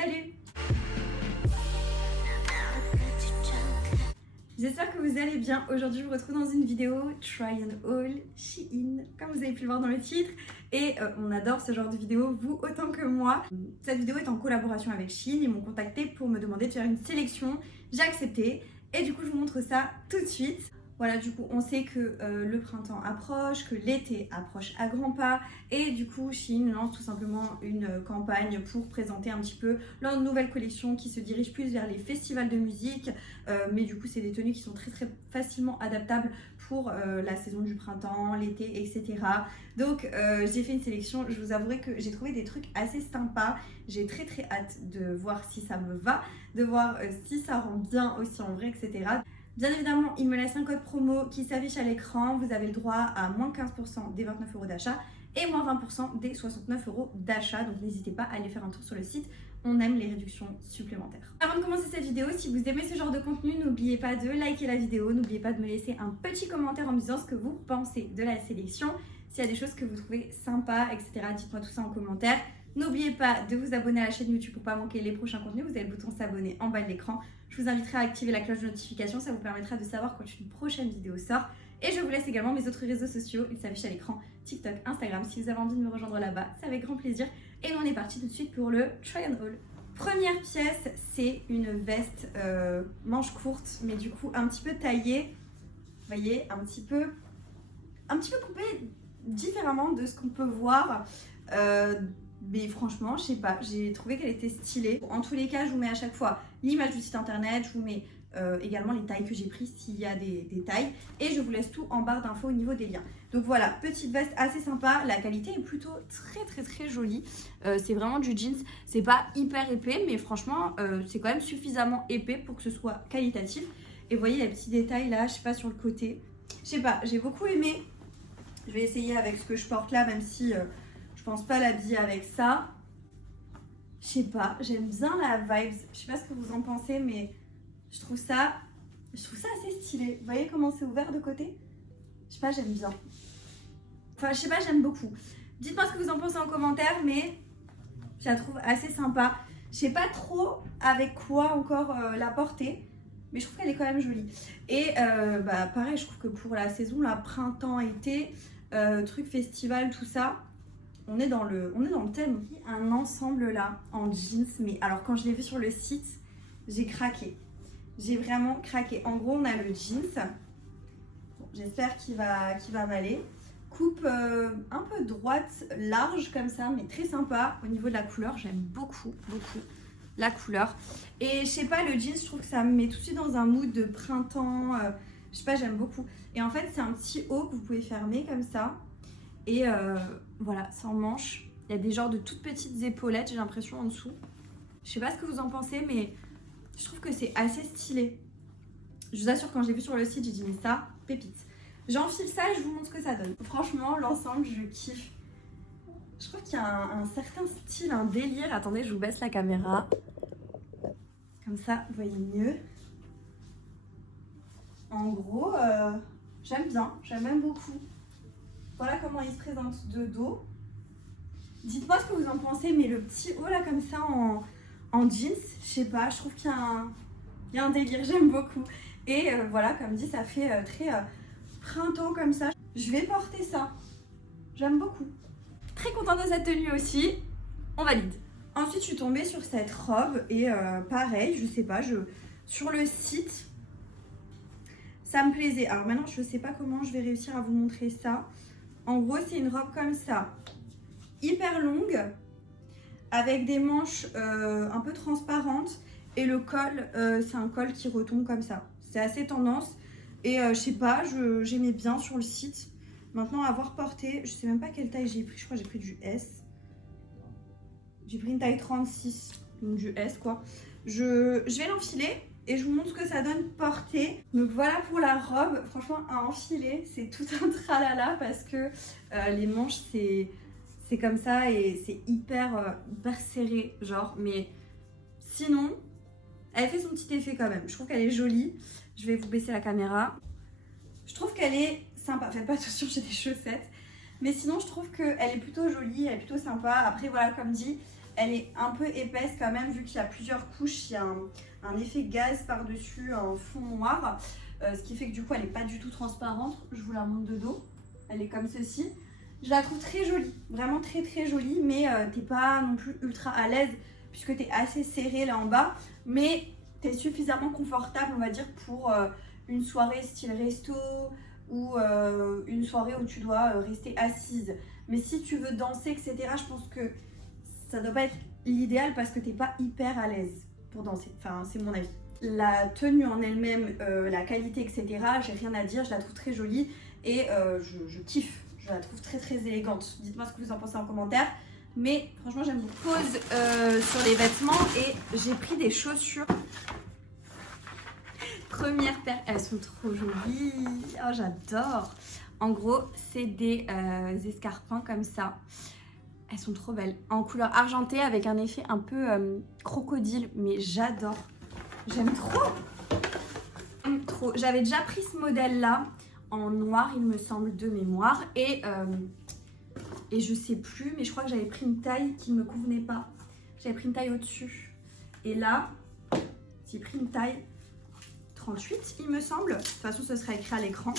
Salut! J'espère que vous allez bien. Aujourd'hui, je vous retrouve dans une vidéo Try and Haul Shein, comme vous avez pu le voir dans le titre. Et on adore ce genre de vidéo, vous autant que moi. Cette vidéo est en collaboration avec Shein. Ils m'ont contacté pour me demander de faire une sélection. J'ai accepté et du coup, je vous montre ça tout de suite. Voilà, du coup, on sait que le printemps approche, que l'été approche à grands pas. Et du coup, Shein lance tout simplement une campagne pour présenter un petit peu leur nouvelle collection qui se dirige plus vers les festivals de musique. Mais du coup, c'est des tenues qui sont très facilement adaptables pour la saison du printemps, l'été, etc. Donc, j'ai fait une sélection. Je vous avouerai que j'ai trouvé des trucs assez sympas. J'ai très hâte de voir si ça me va, de voir si ça rend bien aussi en vrai, etc. Bien évidemment, il me laisse un code promo qui s'affiche à l'écran. Vous avez le droit à moins 15% des 29 € d'achat et moins 20% des 69 € d'achat. Donc n'hésitez pas à aller faire un tour sur le site. On aime les réductions supplémentaires. Avant de commencer cette vidéo, si vous aimez ce genre de contenu, n'oubliez pas de liker la vidéo. N'oubliez pas de me laisser un petit commentaire en me disant ce que vous pensez de la sélection. S'il y a des choses que vous trouvez sympas, etc., dites-moi tout ça en commentaire. N'oubliez pas de vous abonner à la chaîne YouTube pour ne pas manquer les prochains contenus. Vous avez le bouton s'abonner en bas de l'écran. Je vous inviterai à activer la cloche de notification. Ça vous permettra de savoir quand une prochaine vidéo sort. Et je vous laisse également mes autres réseaux sociaux. Ils s'affichent à l'écran. TikTok, Instagram. Si vous avez envie de me rejoindre là-bas, c'est avec grand plaisir. Et nous, on est parti tout de suite pour le try and haul. Première pièce, c'est une veste manche courte, mais du coup un petit peu taillée. Vous voyez, un petit peu coupée différemment de ce qu'on peut voir. Mais franchement, je sais pas, j'ai trouvé qu'elle était stylée. En tous les cas, je vous mets à chaque fois l'image du site internet, je vous mets également les tailles que j'ai prises s'il y a des tailles. Et je vous laisse tout en barre d'infos au niveau des liens. Donc voilà, petite veste assez sympa. La qualité est plutôt très jolie. C'est vraiment du jeans. C'est pas hyper épais, mais franchement, c'est quand même suffisamment épais pour que ce soit qualitatif. Et vous voyez les petits détails là, je sais pas, sur le côté. Je sais pas, j'ai beaucoup aimé. Je vais essayer avec ce que je porte là, même si... je pense pas l'habiller avec ça. Je sais pas, j'aime bien la vibes. Je sais pas ce que vous en pensez, mais je trouve ça assez stylé. Vous voyez comment c'est ouvert de côté? Je sais pas, j'aime bien. Enfin, je sais pas, j'aime beaucoup. Dites-moi ce que vous en pensez en commentaire, mais je la trouve assez sympa. Je sais pas trop avec quoi encore la porter, mais je trouve qu'elle est quand même jolie. Et pareil, je trouve que pour la saison, là, printemps, été, truc festival, tout ça, on est dans le thème. Un ensemble là en jeans, mais alors quand je l'ai vu sur le site, j'ai craqué. J'ai vraiment craqué. En gros, on a le jeans. Bon, j'espère qu'il va m'aller. Coupe un peu droite, large comme ça, mais très sympa. Au niveau de la couleur, j'aime beaucoup la couleur. Et je sais pas, le jeans, je trouve que ça me met tout de suite dans un mood de printemps. Je sais pas, j'aime beaucoup. Et en fait, c'est un petit haut que vous pouvez fermer comme ça. Et voilà, sans manche. Il y a des genres de toutes petites épaulettes, j'ai l'impression, en dessous. Je sais pas ce que vous en pensez, mais je trouve que c'est assez stylé. Je vous assure, quand j'ai vu sur le site, j'ai dit, mais ça, pépite. J'enfile ça et je vous montre ce que ça donne. Franchement, l'ensemble, je kiffe. Je trouve qu'il y a un certain style, un délire. Attendez, je vous baisse la caméra. Comme ça, vous voyez mieux. En gros, j'aime bien, j'aime même beaucoup. Voilà comment il se présente de dos. Dites-moi ce que vous en pensez, mais le petit haut là comme ça en jeans, je sais pas, je trouve qu'il y a un délire, j'aime beaucoup. Et voilà, comme dit, ça fait très printemps comme ça. Je vais porter ça, j'aime beaucoup. Très contente de cette tenue aussi, on valide. Ensuite, je suis tombée sur cette robe et pareil, je sais pas, sur le site, ça me plaisait. Alors maintenant, je sais pas comment je vais réussir à vous montrer ça. En gros, c'est une robe comme ça, hyper longue, avec des manches un peu transparentes. Et le col, c'est un col qui retombe comme ça. C'est assez tendance. Et je sais pas, j'aimais bien sur le site. Maintenant, à avoir porté, je sais même pas quelle taille j'ai pris. Je crois que j'ai pris du S. J'ai pris une taille 36, donc du S quoi. Je vais l'enfiler. Et je vous montre ce que ça donne porté. Donc voilà pour la robe. Franchement, à enfiler, c'est tout un tralala parce que les manches, c'est comme ça et c'est hyper serré, genre. Mais sinon, elle fait son petit effet quand même. Je trouve qu'elle est jolie. Je vais vous baisser la caméra. Je trouve qu'elle est sympa. Faites pas attention, j'ai des chaussettes. Mais sinon, je trouve qu'elle est plutôt jolie, elle est plutôt sympa. Après, voilà, comme dit, Elle est un peu épaisse quand même, vu qu'il y a plusieurs couches. Il y a un effet gaz par-dessus, un fond noir. Ce qui fait que du coup, elle n'est pas du tout transparente. Je vous la montre de dos. Elle est comme ceci. Je la trouve très jolie, vraiment très très jolie, mais t'es pas non plus ultra à l'aise puisque t'es assez serré là en bas. Mais t'es suffisamment confortable, on va dire, pour une soirée style resto ou une soirée où tu dois rester assise. Mais si tu veux danser, etc., je pense que ça doit pas être l'idéal parce que t'es pas hyper à l'aise pour danser. Enfin, c'est mon avis. La tenue en elle-même, la qualité, etc., j'ai rien à dire, je la trouve très jolie et je kiffe. Je la trouve très très élégante. Dites-moi ce que vous en pensez en commentaire. Mais franchement, j'aime beaucoup. Pose sur les vêtements et j'ai pris des chaussures. Première paire, elles sont trop jolies. Oh, j'adore. En gros, c'est des escarpins comme ça. Elles sont trop belles. En couleur argentée avec un effet un peu crocodile. Mais j'adore. J'aime trop. J'aime trop. J'avais déjà pris ce modèle-là en noir, il me semble, de mémoire. Et je sais plus, mais je crois que j'avais pris une taille qui ne me convenait pas. J'avais pris une taille au-dessus. Et là, j'ai pris une taille 38, il me semble. De toute façon, ce sera écrit à l'écran.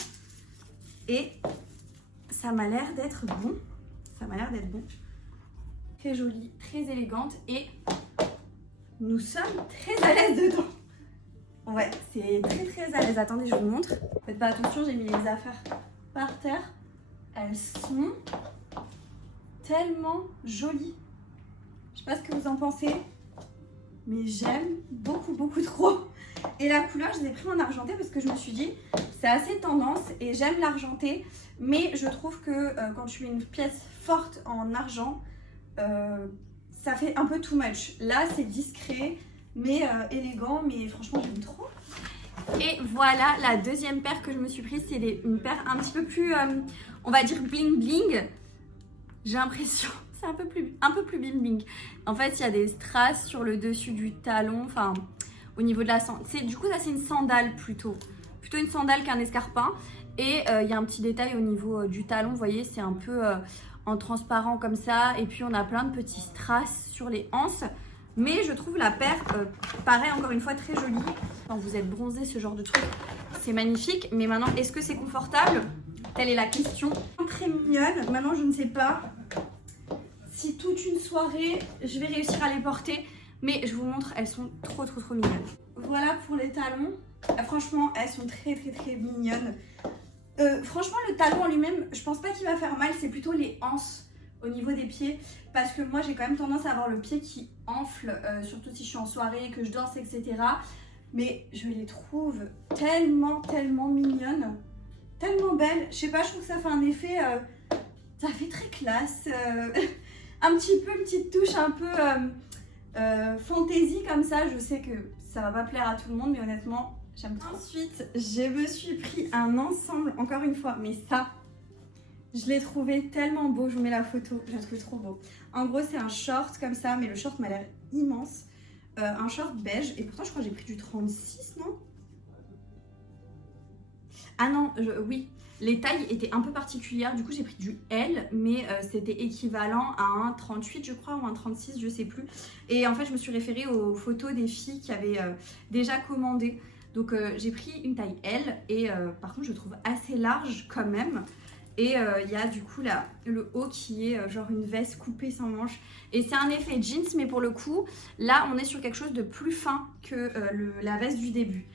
Et ça m'a l'air d'être bon. Ça m'a l'air d'être bon. Très jolie, très élégante. Et nous sommes très à l'aise dedans. Ouais, c'est très très à l'aise. Attendez, je vous montre. Faites pas attention, j'ai mis les affaires par terre. Elles sont tellement jolies. Je sais pas ce que vous en pensez, mais j'aime beaucoup beaucoup trop. Et la couleur, je les ai pris en argenté parce que je me suis dit, c'est assez tendance et j'aime l'argenté. Mais je trouve que quand tu mets une pièce forte en argent, ça fait un peu too much. Là, c'est discret, mais élégant, mais franchement, j'aime trop. Et voilà, la deuxième paire que je me suis prise, c'est une paire un petit peu plus, on va dire, bling bling. J'ai l'impression, c'est un peu plus bling bling. En fait, il y a des strass sur le dessus du talon, enfin, au niveau de la sandale. Du coup, ça, c'est une sandale plutôt une sandale qu'un escarpin. Et il y a un petit détail au niveau du talon, vous voyez, c'est un peu en transparent comme ça. Et puis, on a plein de petits strass sur les anses. Mais je trouve la paire, pareil, encore une fois, très jolie. Quand vous êtes bronzé, ce genre de truc, c'est magnifique. Mais maintenant, est-ce que c'est confortable? Telle est la question. Très mignonne. Maintenant, je ne sais pas si toute une soirée, je vais réussir à les porter. Mais je vous montre, elles sont trop mignonnes. Voilà pour les talons. Franchement, elles sont très mignonnes. Franchement, le talon en lui-même, je pense pas qu'il va faire mal. C'est plutôt les anses au niveau des pieds, parce que moi j'ai quand même tendance à avoir le pied qui enfle, surtout si je suis en soirée et que je danse, etc. Mais je les trouve tellement mignonnes, tellement belles. Je sais pas, je trouve que ça fait un effet, ça fait très classe, un petit peu, une petite touche un peu fantaisie comme ça. Je sais que ça va pas plaire à tout le monde, mais honnêtement, j'aime trop. Ensuite, je me suis pris un ensemble, encore une fois, mais ça, je l'ai trouvé tellement beau, je vous mets la photo, je l'ai trouvé trop beau. En gros, c'est un short comme ça, mais le short m'a l'air immense. Un short beige, et pourtant je crois que j'ai pris du 36, non? Ah non, oui, les tailles étaient un peu particulières, du coup j'ai pris du L, mais c'était équivalent à un 38 je crois, ou un 36, je sais plus. Et en fait, je me suis référée aux photos des filles qui avaient déjà commandé. Donc j'ai pris une taille L, et par contre je trouve assez large quand même. Et il y a du coup là, le haut qui est genre une veste coupée sans manches. Et c'est un effet jeans, mais pour le coup, là on est sur quelque chose de plus fin que la veste du début.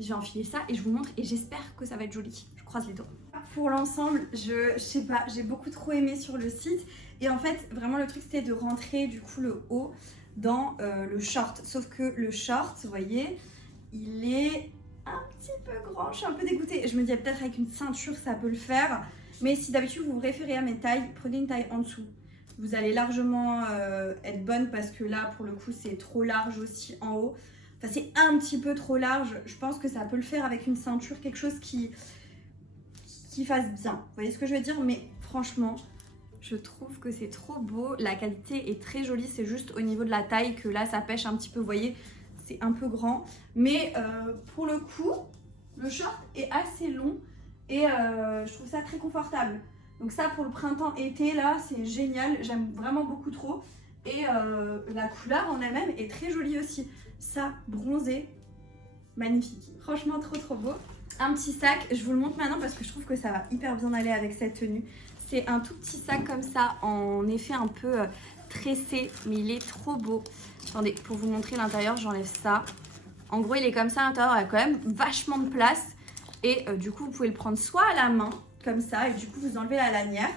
Je vais enfiler ça et je vous montre et j'espère que ça va être joli. Je croise les doigts. Pour l'ensemble, je sais pas, j'ai beaucoup trop aimé sur le site. Et en fait, vraiment le truc c'était de rentrer du coup le haut dans le short. Sauf que le short, vous voyez, il est un petit peu grand, je suis un peu dégoûtée. Je me dis peut-être avec une ceinture ça peut le faire, mais si d'habitude vous vous référez à mes tailles, prenez une taille en dessous. Vous allez largement être bonne, parce que là pour le coup c'est trop large aussi en haut. Enfin c'est un petit peu trop large. Je pense que ça peut le faire avec une ceinture, quelque chose qui fasse bien. Vous voyez ce que je veux dire? Mais franchement, je trouve que c'est trop beau. La qualité est très jolie, c'est juste au niveau de la taille que là ça pêche un petit peu, vous voyez. C'est un peu grand, mais pour le coup, le short est assez long et je trouve ça très confortable. Donc ça, pour le printemps-été, là, c'est génial. J'aime vraiment beaucoup trop. Et la couleur en elle-même est très jolie aussi. Ça, bronzé, magnifique. Franchement, trop beau. Un petit sac, je vous le montre maintenant parce que je trouve que ça va hyper bien aller avec cette tenue. C'est un tout petit sac comme ça, en effet un peu tressé, mais il est trop beau. Attendez, pour vous montrer l'intérieur, j'enlève ça. En gros, il est comme ça à l'intérieur, il y a quand même vachement de place. Et du coup, vous pouvez le prendre soit à la main, comme ça, et du coup, vous enlevez la lanière.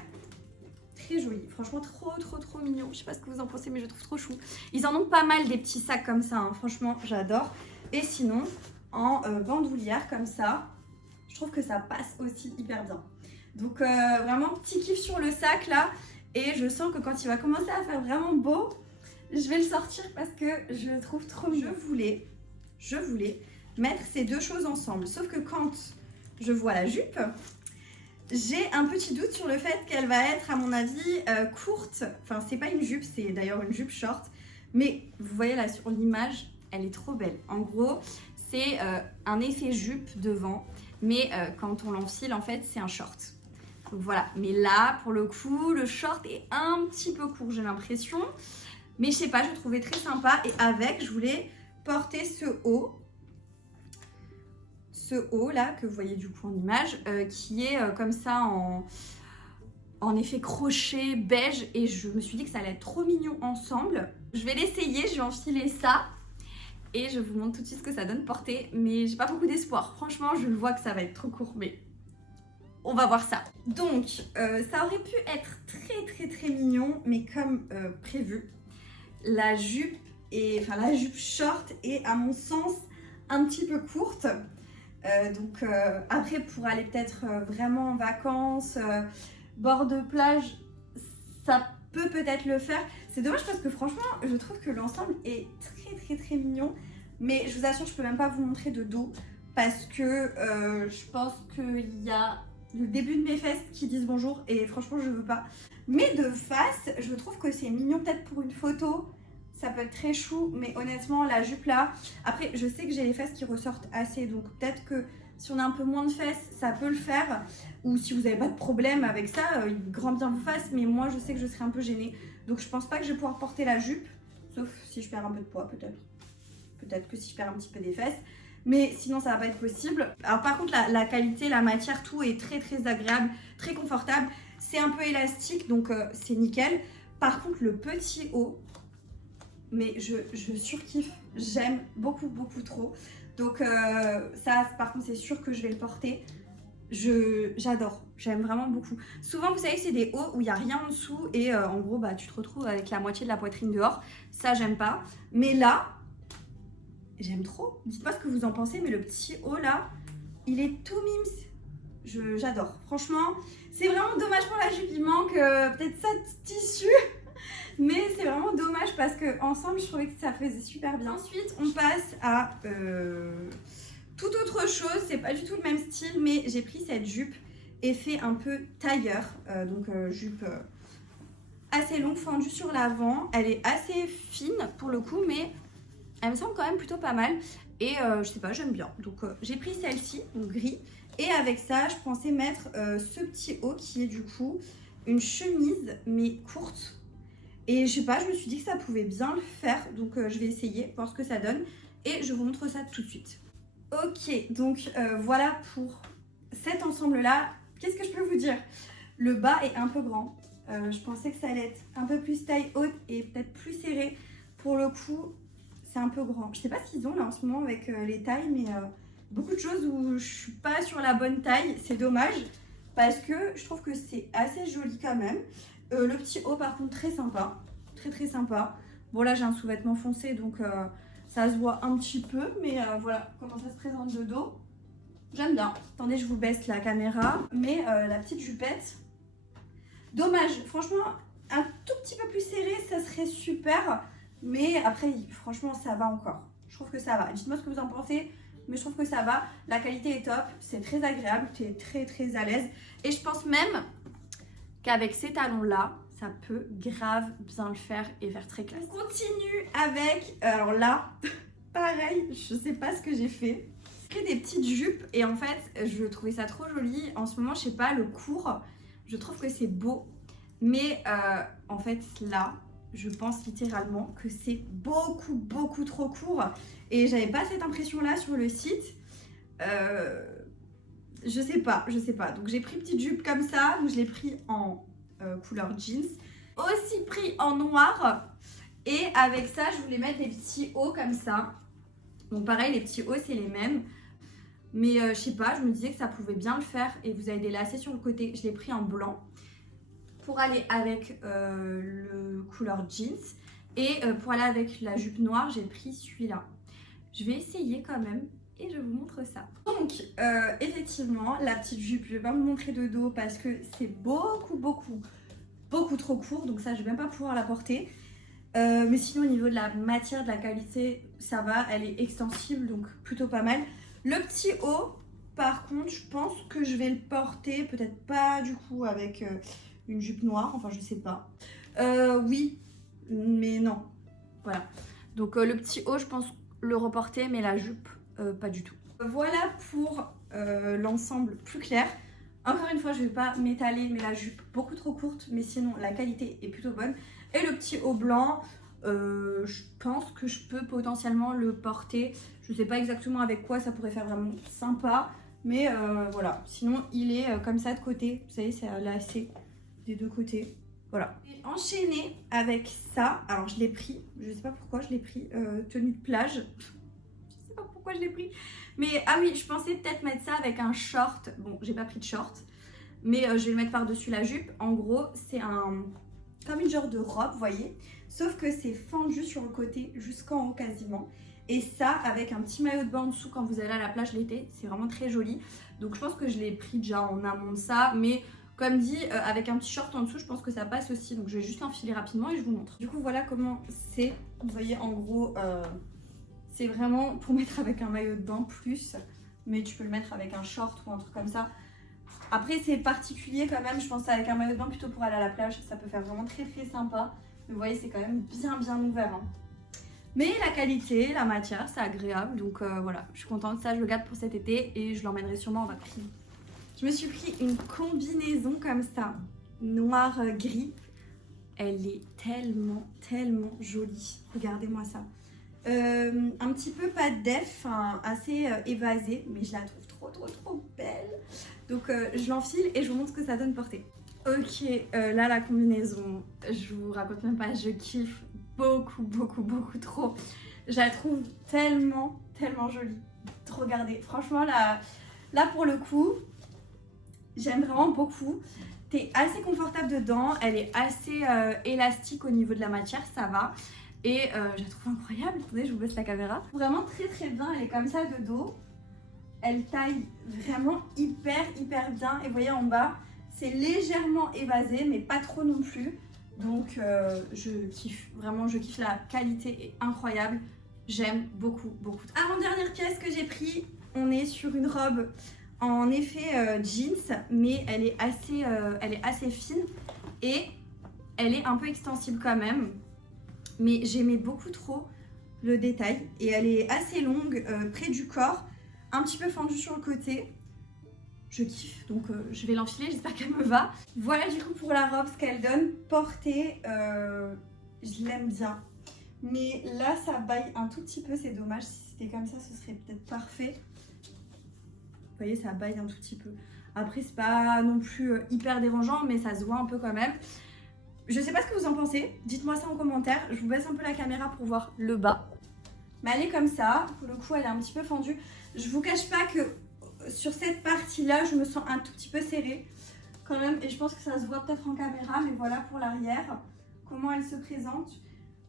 Très joli, franchement trop mignon. Je sais pas ce que vous en pensez, mais je trouve trop chou. Ils en ont pas mal des petits sacs comme ça, hein. Franchement, j'adore. Et sinon, en bandoulière comme ça, je trouve que ça passe aussi hyper bien. Donc vraiment petit kiff sur le sac là. Et je sens que quand il va commencer à faire vraiment beau, je vais le sortir parce que je le trouve trop mignon. Je voulais mettre ces deux choses ensemble. Sauf que quand je vois la jupe, j'ai un petit doute sur le fait qu'elle va être, à mon avis, courte. Enfin, c'est pas une jupe, c'est d'ailleurs une jupe short. Mais vous voyez là sur l'image, elle est trop belle. En gros, c'est un effet jupe devant. Mais quand on l'enfile, en fait, c'est un short. Donc voilà. Mais là, pour le coup, le short est un petit peu court, j'ai l'impression. Mais je sais pas, je le trouvais très sympa. Et avec, je voulais porter ce haut. Ce haut là que vous voyez du coup en image qui est comme ça en effet crochet beige, et je me suis dit que ça allait être trop mignon ensemble. Je vais l'essayer, je vais enfiler ça et je vous montre tout de suite ce que ça donne porter, mais j'ai pas beaucoup d'espoir. Franchement, je vois que ça va être trop court, mais on va voir ça. Donc ça aurait pu être très mignon, mais comme prévu, la jupe short est à mon sens un petit peu courte. Donc après, pour aller peut-être vraiment en vacances, bord de plage, ça peut peut-être le faire. C'est dommage parce que franchement, je trouve que l'ensemble est très mignon. Mais je vous assure, je peux même pas vous montrer de dos parce que je pense qu'il y a le début de mes fesses qui disent bonjour et franchement, je veux pas. Mais de face, je trouve que c'est mignon peut-être pour une photo. Ça peut être très chou, mais honnêtement, la jupe là... Après, je sais que j'ai les fesses qui ressortent assez, donc peut-être que si on a un peu moins de fesses, ça peut le faire. Ou si vous n'avez pas de problème avec ça, grand bien vous fasse, mais moi, je sais que je serai un peu gênée. Donc, je pense pas que je vais pouvoir porter la jupe, sauf si je perds un peu de poids, peut-être. Peut-être que si je perds un petit peu des fesses. Mais sinon, ça va pas être possible. Alors, par contre, la qualité, la matière, tout est très agréable, très confortable. C'est un peu élastique, donc c'est nickel. Par contre, le petit haut... Mais je surkiffe, j'aime beaucoup trop. Donc ça, par contre, c'est sûr que je vais le porter. J'adore, j'aime vraiment beaucoup. Souvent, vous savez, c'est des hauts où il n'y a rien en dessous et en gros, bah, tu te retrouves avec la moitié de la poitrine dehors. Ça, j'aime pas. Mais là, j'aime trop. Dites-moi ce que vous en pensez, mais le petit haut là, il est tout mimes. J'adore. Franchement, c'est vraiment dommage pour la jupe. Il manque peut-être ça de tissu. Mais c'est vraiment dommage parce que ensemble je trouvais que ça faisait super bien. Ensuite on passe à toute autre chose, c'est pas du tout le même style, mais j'ai pris cette jupe effet un peu tailleur, jupe assez longue fendue sur l'avant. Elle est assez fine pour le coup, mais elle me semble quand même plutôt pas mal et je sais pas, j'aime bien. Donc j'ai pris celle-ci, donc gris, et avec ça je pensais mettre ce petit haut qui est du coup une chemise mais courte. Et je sais pas, je me suis dit que ça pouvait bien le faire, donc je vais essayer, voir ce que ça donne. Et je vous montre ça tout de suite. Ok, donc voilà pour cet ensemble-là. Qu'est-ce que je peux vous dire? Le bas est un peu grand. Je pensais que ça allait être un peu plus taille haute et peut-être plus serré. Pour le coup, c'est un peu grand. Je sais pas ce qu'ils ont là en ce moment avec les tailles, mais beaucoup de choses où je suis pas sur la bonne taille. C'est dommage, parce que je trouve que c'est assez joli quand même. Le petit haut par contre très sympa, très sympa. Bon là j'ai un sous-vêtement foncé donc ça se voit un petit peu, mais voilà comment ça se présente de dos. J'aime bien. Attendez, je vous baisse la caméra. Mais la petite jupette, dommage, franchement un tout petit peu plus serré ça serait super. Mais après franchement ça va encore. Je trouve que ça va. Dites-moi ce que vous en pensez. Mais je trouve que ça va. La qualité est top, c'est très agréable, tu es très à l'aise. Et je pense même qu'avec ces talons-là, ça peut grave bien le faire et faire très classe. On continue avec, alors là, pareil, je sais pas ce que j'ai fait. J'ai pris des petites jupes et en fait, je trouvais ça trop joli. En ce moment, je sais pas, le court, je trouve que c'est beau. Mais en fait, là, je pense littéralement que c'est beaucoup trop court. Et j'avais pas cette impression-là sur le site. Je sais pas. Donc j'ai pris petite jupe comme ça. Donc je l'ai pris en couleur jeans. Aussi pris en noir. Et avec ça, je voulais mettre des petits hauts comme ça. Donc pareil, les petits hauts, c'est les mêmes. Mais je sais pas, je me disais que ça pouvait bien le faire. Et vous avez des lacets sur le côté. Je l'ai pris en blanc pour aller avec le couleur jeans. Et pour aller avec la jupe noire, j'ai pris celui-là. Je vais essayer quand même et je vous montre ça. Donc effectivement, la petite jupe, je vais pas vous montrer de dos parce que c'est beaucoup trop court. Donc ça, je vais même pas pouvoir la porter. Mais sinon au niveau de la matière, de la qualité, ça va, elle est extensible, donc plutôt pas mal. Le petit haut, par contre, je pense que je vais le porter, peut-être pas du coup avec une jupe noire, enfin je sais pas. Oui, mais non, voilà. Donc le petit haut, je pense le reporter, mais la jupe, pas du tout. Voilà pour l'ensemble plus clair. Encore une fois, je vais pas m'étaler, mais la jupe beaucoup trop courte, mais sinon la qualité est plutôt bonne. Et le petit haut blanc, je pense que je peux potentiellement le porter. Je sais pas exactement avec quoi ça pourrait faire vraiment sympa, mais voilà. Sinon, il est comme ça de côté. Vous savez, c'est lacé des deux côtés. Voilà. J'ai enchaîné avec ça. Alors, je l'ai pris. Je sais pas pourquoi je l'ai pris. Tenue de plage. Je sais pas pourquoi je l'ai pris. Mais ah oui, je pensais peut-être mettre ça avec un short. Bon, j'ai pas pris de short. Mais je vais le mettre par-dessus la jupe. En gros, c'est comme une genre de robe, vous voyez. Sauf que c'est fendu sur le côté jusqu'en haut quasiment. Et ça, avec un petit maillot de bain en dessous quand vous allez à la plage l'été, c'est vraiment très joli. Donc je pense que je l'ai pris déjà en amont de ça. Mais comme dit, avec un petit short en dessous, je pense que ça passe aussi. Donc je vais juste l'enfiler rapidement et je vous montre. Du coup, voilà comment c'est. Vous voyez, en gros, c'est vraiment pour mettre avec un maillot de bain plus. Mais tu peux le mettre avec un short ou un truc comme ça. Après, c'est particulier quand même. Je pense avec un maillot de bain plutôt pour aller à la plage. Ça peut faire vraiment très sympa. Mais vous voyez, c'est quand même bien ouvert. Hein. Mais la qualité, la matière, c'est agréable. Donc voilà, je suis contente. Ça, je le garde pour cet été et je l'emmènerai sûrement en vacances. Je me suis pris une combinaison comme ça, noir-gris. Elle est tellement jolie. Regardez-moi ça. Un petit peu pas def, hein, assez évasée, mais je la trouve trop belle. Donc je l'enfile et je vous montre ce que ça donne porter. Ok, là la combinaison, je vous raconte même pas, je kiffe beaucoup trop. Je la trouve tellement jolie. Regardez, franchement là pour le coup, j'aime vraiment beaucoup. T'es assez confortable dedans, elle est assez élastique au niveau de la matière, ça va. Et je la trouve incroyable. Attendez, je vous baisse la caméra. Vraiment très bien, elle est comme ça de dos. Elle taille vraiment hyper bien. Et vous voyez en bas, c'est légèrement évasé, mais pas trop non plus. Donc je kiffe, vraiment je kiffe, la qualité est incroyable. J'aime beaucoup. Avant-dernière pièce que j'ai pris, on est sur une robe en effet jeans, mais elle est assez fine et elle est un peu extensible quand même. Mais j'aimais beaucoup trop le détail et elle est assez longue près du corps, un petit peu fendue sur le côté. Je kiffe, donc je vais l'enfiler, j'espère qu'elle me va. Voilà du coup pour la robe, ce qu'elle donne. Portée, je l'aime bien. Mais là, ça baille un tout petit peu, c'est dommage. Si c'était comme ça, ce serait peut-être parfait. Vous voyez, ça baille un tout petit peu. Après, c'est pas non plus hyper dérangeant, mais ça se voit un peu quand même. Je sais pas ce que vous en pensez, dites-moi ça en commentaire. Je vous baisse un peu la caméra pour voir le bas. Mais elle est comme ça, pour le coup elle est un petit peu fendue. Je vous cache pas que sur cette partie-là, je me sens un tout petit peu serrée quand même. Et je pense que ça se voit peut-être en caméra, mais voilà pour l'arrière, comment elle se présente.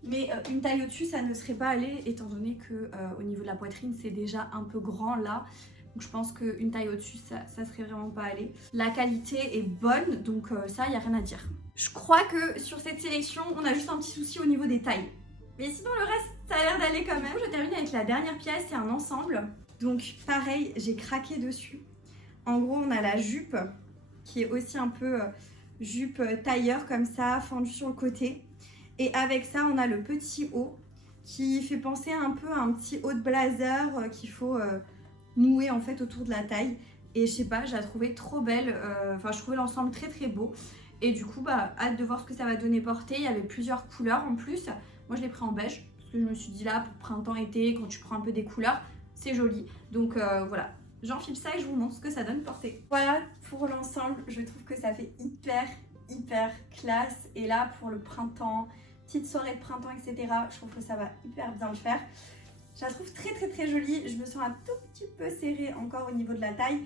Mais une taille au-dessus, ça ne serait pas allé, étant donné que au niveau de la poitrine, c'est déjà un peu grand là. Donc je pense qu'une taille au-dessus, ça serait vraiment pas allé. La qualité est bonne, donc ça, il n'y a rien à dire. Je crois que sur cette sélection, on a juste un petit souci au niveau des tailles. Mais sinon, le reste, ça a l'air d'aller quand même. Je termine avec la dernière pièce, c'est un ensemble. Donc pareil, j'ai craqué dessus. En gros, on a la jupe, qui est aussi un peu jupe tailleur comme ça, fendue sur le côté. Et avec ça, on a le petit haut, qui fait penser un peu à un petit haut de blazer qu'il faut nouer en fait autour de la taille. Et je sais pas, je la trouvais trop belle. Enfin, je trouvais l'ensemble très beau. Et du coup, bah, hâte de voir ce que ça va donner porter. Il y avait plusieurs couleurs en plus. Moi, je l'ai pris en beige parce que je me suis dit là, pour printemps-été, quand tu prends un peu des couleurs, c'est joli. Donc voilà, j'enfile ça et je vous montre ce que ça donne porter. Voilà pour l'ensemble, je trouve que ça fait hyper classe. Et là, pour le printemps, petite soirée de printemps, etc., je trouve que ça va hyper bien le faire. Je la trouve très jolie. Je me sens un tout petit peu serrée encore au niveau de la taille.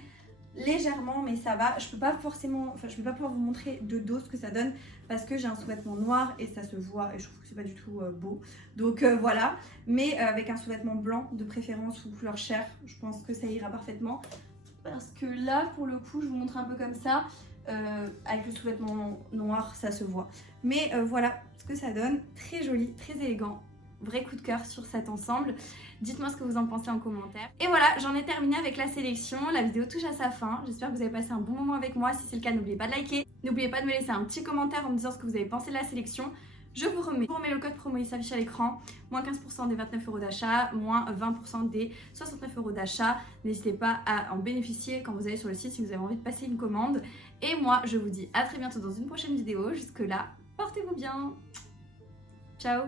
Légèrement, mais ça va. Je peux pas forcément, je vais pas pouvoir vous montrer de dos ce que ça donne parce que j'ai un sous-vêtement noir et ça se voit et je trouve que c'est pas du tout beau. Donc voilà, mais avec un sous-vêtement blanc de préférence ou couleur chair, je pense que ça ira parfaitement. Parce que là, pour le coup, je vous montre un peu comme ça. Avec le sous-vêtement noir, ça se voit. Mais voilà ce que ça donne. Très joli, très élégant. Vrai coup de cœur sur cet ensemble. Dites-moi ce que vous en pensez en commentaire. Et voilà, j'en ai terminé avec la sélection. La vidéo touche à sa fin. J'espère que vous avez passé un bon moment avec moi. Si c'est le cas, n'oubliez pas de liker. N'oubliez pas de me laisser un petit commentaire en me disant ce que vous avez pensé de la sélection. Je vous remets le code promo, il s'affiche à l'écran. Moins 15% des 29 € d'achat, moins 20% des 69 € d'achat. N'hésitez pas à en bénéficier quand vous allez sur le site si vous avez envie de passer une commande. Et moi, je vous dis à très bientôt dans une prochaine vidéo. Jusque là, portez-vous bien. Ciao.